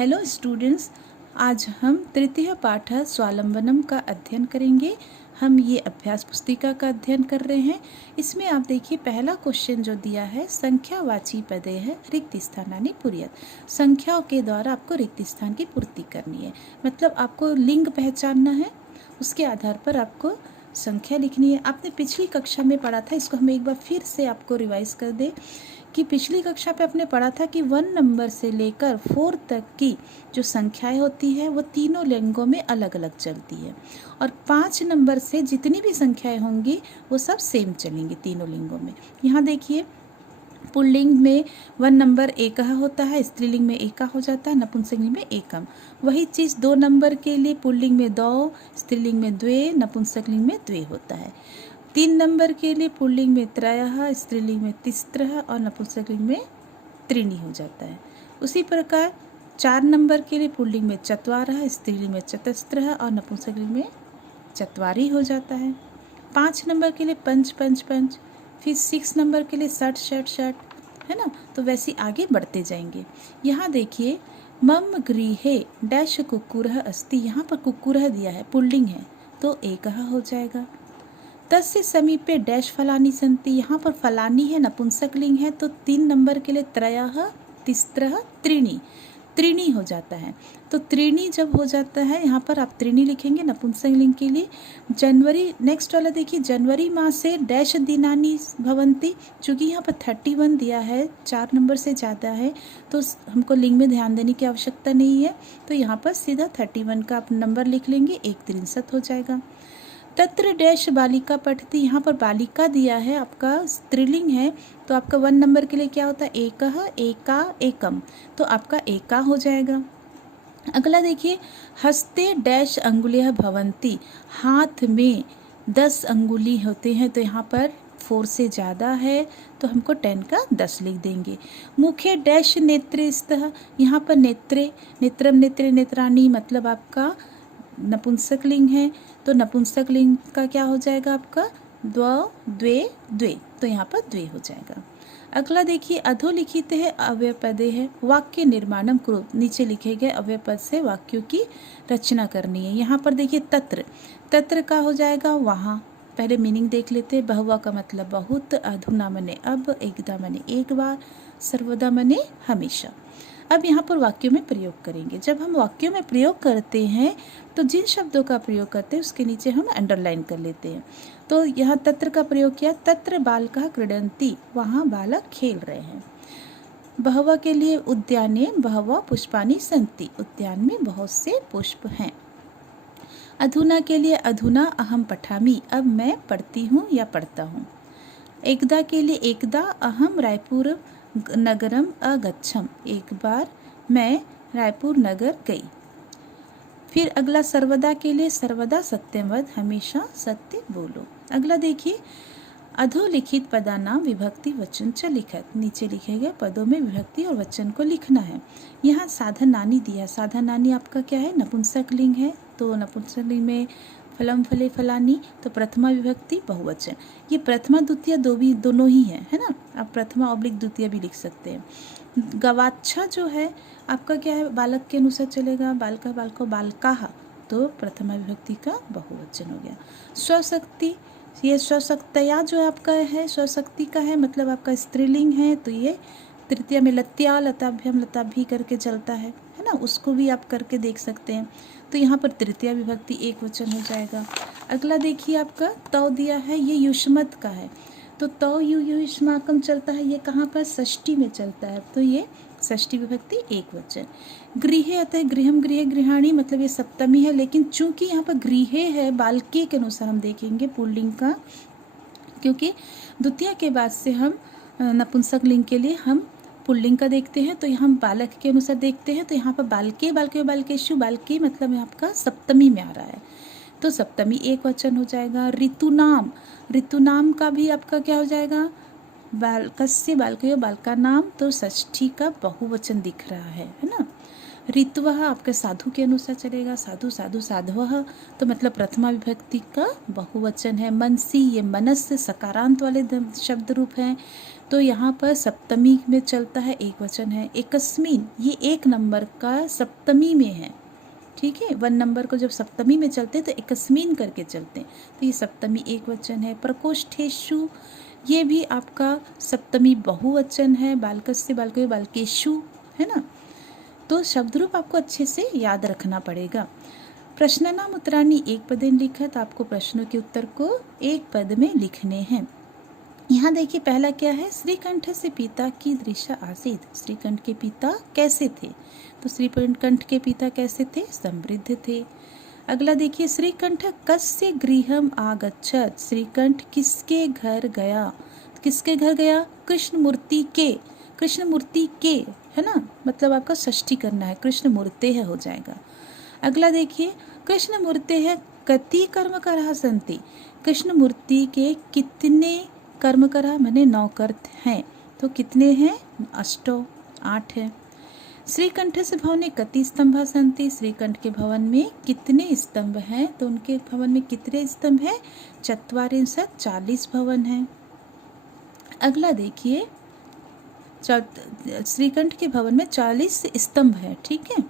Hello students, आज हम तृतीय पाठ स्वावलंबनम का अध्ययन करेंगे। हम ये अभ्यास पुस्तिका का अध्ययन कर रहे हैं। इसमें आप देखिए पहला क्वेश्चन जो दिया है, संख्यावाची पदे है रिक्त स्थानानि पूरयत। संख्याओं के द्वारा आपको रिक्त स्थान की पूर्ति करनी है, मतलब आपको लिंग पहचानना है, उसके आधार पर आपको संख्या लिखनी है। आपने पिछली कक्षा में पढ़ा था, इसको हम एक बार फिर से आपको रिवाइज कर दें कि पिछली कक्षा पे आपने पढ़ा था कि 1 नंबर से लेकर 4 तक की जो संख्याएं होती है वो तीनों लिंगों में अलग अलग चलती है, और 5 नंबर से जितनी भी संख्याएं होंगी वो सब सेम चलेंगी तीनों लिंगों में। यहाँ देखिए पुल्लिंग में 1 नंबर एकः होता है, स्त्रीलिंग में एका हो जाता है, नपुंसकलिंग में एकम। वही चीज़ 2 नंबर के लिए पुल्लिंग में दो, स्त्रीलिंग में द्वे, नपुंसकलिंग में द्वे होता है। 3 नंबर के लिए पुल्लिंग में त्रयः, स्त्रीलिंग में तिस्रः और नपुंसकलिंग में त्रीणि हो जाता है। उसी प्रकार 4 नंबर के लिए पुल्लिंग में चत्वारः, स्त्रीलिंग में चतस्रः और नपुंसकलिंग में चत्वारि हो जाता है। 5 नंबर के लिए पंच पंच पंच, फिर 6 नंबर के लिए षट षट षट, है ना। तो वैसे आगे बढ़ते जाएंगे। यहाँ देखिए मम गृहे डैश कुक्कुरः अस्ति, यहाँ पर कुक्कुरः दिया है, पुल्लिंग है तो एकः हो जाएगा। तस्य समीपे डैश फलानि सन्ति, यहाँ पर फलानी है, नपुंसकलिंग है, तो 3 नंबर के लिए त्रयः तिस्रः त्रीणि, त्रीणि हो जाता है। तो त्रीणि जब हो जाता है यहाँ पर आप त्रीणि लिखेंगे नपुंसकलिंग के लिए। जनवरी, नेक्स्ट वाला देखिए, जनवरी मासे डैश दिनानि भवन्ति, चूँकि यहाँ पर 31 दिया है, 4 नंबर से ज़्यादा है, तो हमको लिंग में ध्यान देने की आवश्यकता नहीं है, तो यहाँ पर सीधा 31 का आप नंबर लिख लेंगे, 1 हो जाएगा। तत्र डैश बालिका पठती, यहाँ पर बालिका दिया है, आपका स्त्रीलिंग है, तो आपका 1 नंबर के लिए क्या होता है, एकः एका एकम, तो आपका एका हो जाएगा। अगला देखिए, हस्ते डैश अंगुलियाँ भवंती, हाथ में 10 अंगुली होते हैं, तो यहाँ पर 4 से ज़्यादा है तो हमको 10 का 10 लिख देंगे। मुखे डैश नेत्रे स्तः, यहाँ पर नेत्रे, नेत्रम नेत्रे नेत्राणी, मतलब आपका नपुंसकलिंग है, तो नपुंसकलिंग का क्या हो जाएगा आपका द्व द्वे द्वे, तो यहाँ पर द्वे हो जाएगा। अगला देखिए, अधोलिखित है अव्यय पदे है, वाक्य निर्माणम कुरु, नीचे लिखे गए अव्यय पद से वाक्यों की रचना करनी है। यहाँ पर देखिए तत्र, तत्र का हो जाएगा वहाँ, पहले मीनिंग देख लेते हैं। बहुवा का मतलब बहुत, अधुना मने अब, एकदा मने एक बार, सर्वदा मने हमेशा। अब यहाँ पर वाक्यों में प्रयोग करेंगे। जब हम वाक्यों में प्रयोग करते हैं तो जिन शब्दों का प्रयोग करते हैं उसके नीचे हम अंडरलाइन कर लेते हैं। तो यहाँ तत्र का प्रयोग किया, तत्र बालकः क्रीडन्ति, वहाँ बालक खेल रहे हैं। बहवा के लिए उद्याने बहवा पुष्पानि सन्ति, उद्यान में बहुत से पुष्प हैं। अधुना के लिए अधुना अहम पठामि, अब मैं पढ़ती हूँ या पढ़ता हूँ। एकदा के लिए एकदा अहम रायपुर नगरम अगच्छम, एक बार मैं रायपुर नगर गई। फिर अगला सर्वदा के लिए सर्वदा सत्यम वद, हमेशा सत्य बोलो। अगला देखिए, अधोलिखित पदानाम विभक्ति वचन च लिखत, नीचे लिखे गए पदों में विभक्ति और वचन को लिखना है। यहाँ साधनानि दिया, साधनानि आपका क्या है, नपुंसकलिंग है, तो नपुंसकलिंग में फलम फले फलानी, तो प्रथमा विभक्ति बहुवचन। ये प्रथमा द्वितीय दोनों ही है ना। आप प्रथमा ऑब्लिक द्वितीय भी लिख सकते हैं। गवाच्छा जो है आपका क्या है, बालक के अनुसार चलेगा, बालका बालको बालकाः, तो प्रथमा विभक्ति का बहुवचन हो गया। स्वशक्ति, ये स्वशक्तया जो आपका है, स्वशक्ति का है, मतलब आपका स्त्रीलिंग है, तो ये तृतीय में लत्या लताभ्यम लताभि करके चलता है ना, उसको भी आप करके देख सकते हैं। तो यहाँ पर तृतीय विभक्ति एक वचन हो जाएगा। अगला देखिए, आपका तौ दिया है, ये युष्मत का है, तो तौ युष्माकम चलता है, ये कहाँ पर, षष्ठी में चलता है, तो ये षष्ठी विभक्ति एक वचन। गृहे अतः गृहम गृहे गृहाणी, मतलब ये सप्तमी है, लेकिन चूंकि यहाँ पर गृहे है, बालके के अनुसार हम देखेंगे पुल्लिंग का, क्योंकि द्वितीय के बाद से हम नपुंसकलिंग के लिए हम पुल्लिंग का देखते हैं, तो यहाँ बालक के अनुसार देखते हैं, तो यहाँ पर बालके बालके बालकेशु, बालके मतलब आपका सप्तमी में आ रहा है, तो सप्तमी एक वचन हो जाएगा। ऋतुनाम, ऋतुनाम का भी आपका क्या हो जाएगा, बालकस्य बालकयो बालका नाम, तो षष्ठी का बहुवचन दिख रहा है ना। ऋतवः आपके साधु के अनुसार चलेगा, साधु साधु साधवः, तो मतलब प्रथमा विभक्ति का बहुवचन है। मनसी, ये मनस से सकारांत वाले शब्द रूप हैं, तो यहाँ पर सप्तमी में चलता है, एक वचन है। एकस्मिन, ये एक नंबर का सप्तमी में है, ठीक है। 1 नंबर को जब सप्तमी में चलते हैं तो एकस्मिन करके चलते हैं, तो ये सप्तमी एक वचन है। प्रकोष्ठेषु, ये भी आपका सप्तमी बहुवचन है। बालकस्य बालके बालकेषु, है ना। तो शब्द रूप आपको अच्छे से याद रखना पड़ेगा। प्रश्ननाम उत्तराणि एक पदेन लिखत, आपको प्रश्नों के उत्तर को एक पद में लिखने हैं। यहाँ देखिए पहला क्या है, श्रीकंठ से पिता की दृश्य आसीत। श्रीकंठ के पिता कैसे थे, तो श्रीकंठ के पिता कैसे थे, समृद्ध थे। अगला देखिए, श्रीकंठ कस्य गृहम आगच्छत। श्रीकंठ किसके घर गया, किसके घर गया, कृष्णमूर्ति के। कृष्णमूर्ति के, है ना, मतलब आपका षष्ठी करना है, कृष्णमूर्ते है हो जाएगा। अगला देखिए, कृष्णमूर्ते है कति कर्मकरः सन्ति। कृष्णमूर्ति के कितने कर्मकरः माने नौकर हैं, तो कितने हैं, अष्टौ, 8 है। श्रीकंठ से भवने कति स्तंभा सन्ति। श्रीकंठ के भवन में कितने स्तंभ हैं, तो उनके भवन में कितने स्तंभ हैं, 44, 40 भवन हैं। अगला देखिए, श्रीकंठ के भवन में 40 स्तंभ है, ठीक है।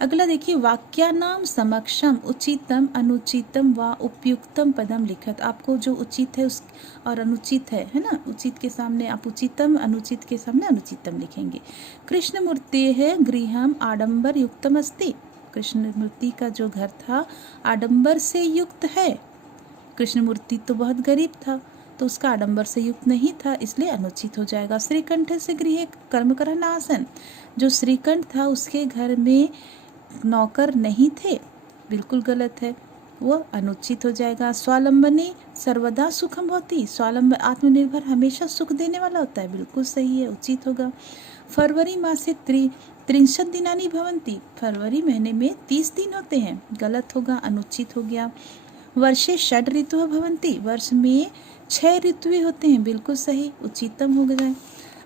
अगला देखिए, वाक्यानाम समक्षम उचितम अनुचितम व उपयुक्तम पदम लिखत। आपको जो उचित है उस और अनुचित है ना, उचित के सामने आप उचितम, अनुचित के सामने अनुचितम लिखेंगे। कृष्णमूर्ति है गृहम आडंबर युक्तम अस्ति। कृष्णमूर्ति का जो घर था आडंबर से युक्त है। कृष्णमूर्ति तो बहुत गरीब था, तो उसका आडंबर से युक्त नहीं था, इसलिए अनुचित हो जाएगा। श्रीकंठ से गृह कर्मकरः न आसन्। जो श्रीकंठ था उसके घर में नौकर नहीं थे, बिल्कुल गलत है, वो अनुचित हो जाएगा। स्वावलंबनी सर्वदा सुखम भवति। स्वावलंबन आत्मनिर्भर हमेशा सुख देने वाला होता है, बिल्कुल सही है, उचित होगा। फरवरी मासे 30 दिनानि भवन्ति। फरवरी महीने में 30 दिन होते हैं, गलत होगा, अनुचित हो गया। वर्षे 6 ऋतुः भवन्ति। वर्ष में 6 ऋतुएं होते हैं, बिल्कुल सही, उचितम हो गया।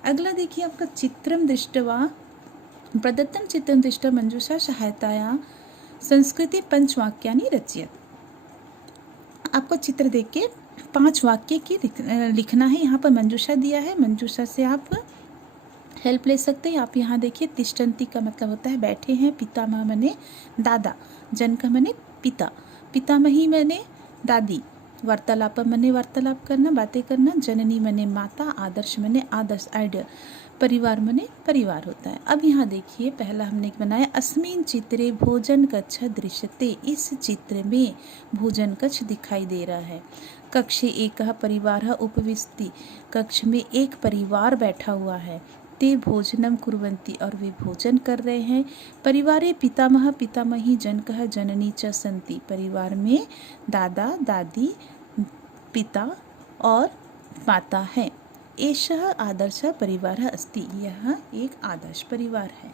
अगला देखिए आपका चित्रम दृष्ट्वा प्रदत्तम चित्रम दृष्ट्वा मंजूषा सहायताया संस्कृति पंचवाक्यानि रचयत। आपको चित्र देख के 5 वाक्य की लिखना है। यहाँ पर मंजूषा दिया है, मंजूषा से आप हेल्प ले सकते हैं। आप यहाँ देखिए, तिष्ठन्ति का मतलब होता है बैठे हैं, पितामह मने दादा, जनक मने पिता, पितामही मने दादी, वार्तालाप मने वार्तालाप करना, बातें करना, जननी मने माता, आदर्श मने आदर्श, आइडियल, परिवार मने परिवार होता है। अब यहाँ देखिए पहला हमने बनाया, अस्मिन चित्रे भोजन कक्ष दृश्यते। इस चित्र में भोजन कक्ष दिखाई दे रहा है। कक्षे एकः परिवारः उपविशति। कक्ष में एक परिवार बैठा हुआ है। ते भोजनम कुर्वन्ति, और वे भोजन कर रहे हैं। परिवारे पितामह पितामही जनकः जननी च सन्ति। परिवार में दादा दादी, पिता और माता है। एषः आदर्श परिवार अस्ति। यह एक आदर्श परिवार है।